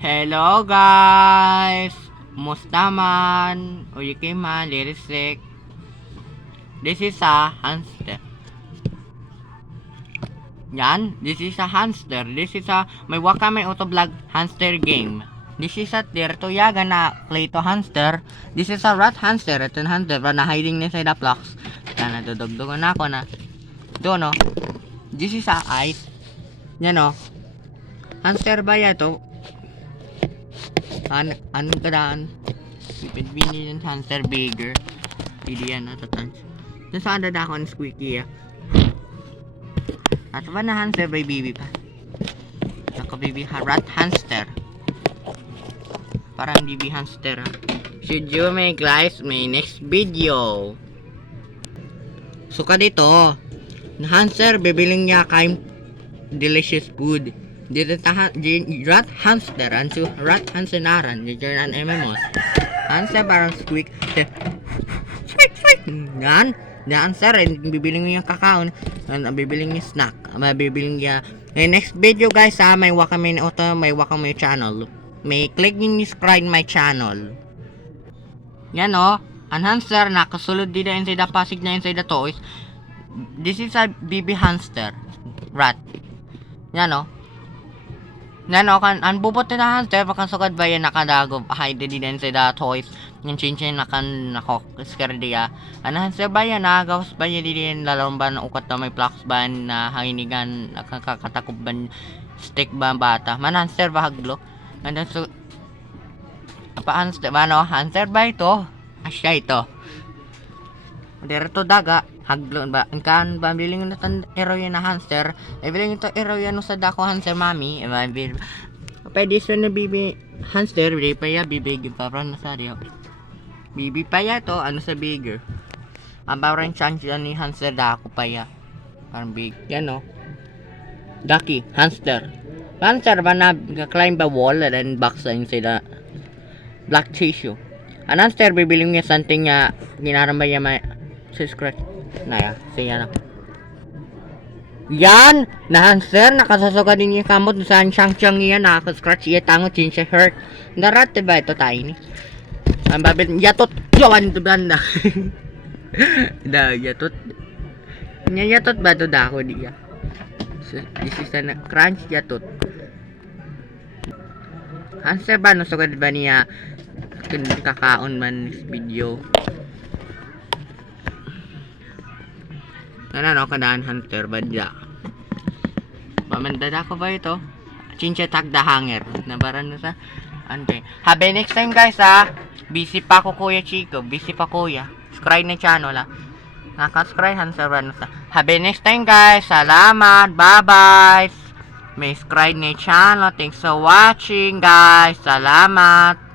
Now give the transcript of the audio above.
Hello guys! Musta man? Uyuki man, lirisik. This is a hamster. This is a hamster. This is a may wakame autovlog hamster game. This is a Tirtoyaga na play to hamster. This is a rat hamster. Ito yung hamster na hiding inside the blocks. Yan, nadudugdugan ako na. Doon, no? This is a ice. Yan, no? Hamster ba yan to? Anong kadaan? Pipid-bini yung hamster bigger. Hindi yan natatans. Doon saan dadako ang squeaky, At ba na hamster by baby pa? Ako baby rat hamster. Parang baby hamster, Should you make guys my next video? So ka dito, na hamster bibiling niya kain delicious food. Dito rat hamster anso rat hamsteraran dito an MMOs. Hamster parang squeak. Squeak. Yan. Na hamster bibiling niya kakaon, bibiling niya snack, bibiling niya. Next video guys may wakame na auto, may wakame channel. May click niyo subscribe my channel. Yan an hamster nakasulod dito inside the pasig na inside the toys. This is a baby hamster rat. Yan kan an bubot na hamster pakan sugad ba yan nakadago hide din inside the toys. Yung chinchin nakan nako skerdia. An hamster ba yan nagawas ba yan din lalomban ukat na may flux ban na hanginigan nakakatakub ban stick ba bata. Man hamster ba haglo? And then so apa hamster ba hamster ba ito? Asya ito. Direto daga haglo ba kan ba biling na tan eroy na hamster biling ito eroy no sa dako hamster mami pwede so na bibi hamster bibi pa ya bibig pa na sa rio bibi pa ya to ano sa bigger ang parang chance ni hamster dako pa ya parang big yan ducky hamster ba na climb the wall and then box inside the black tissue ang hamster bibiling niya something niya ginaramba niya may subscribe na siya na. Yan! Na hamster, nakasasuka din yung kamot saan siyang niya nakascratch iya tango chincha hurt. Narat ba ito tayo ni? Ang babil, yatot! Yawan ito banda! Yatot. Yatot ba ito dako diya? So, this is a crunch yatot. Hamster ba nasugad ba niya kakaon man video? Kadaan hunter badya. Pamandada ko ba ito? Chincha tag the hanger. Nabaran na sa ante. Have next time guys Busy pa ako Kuya Chico. Busy pa kuya. Subscribe na channel Naka-subscribe hunter ba na sa. Have next time guys. Salamat. Bye bye. May subscribe na channel. Thanks for watching guys. Salamat.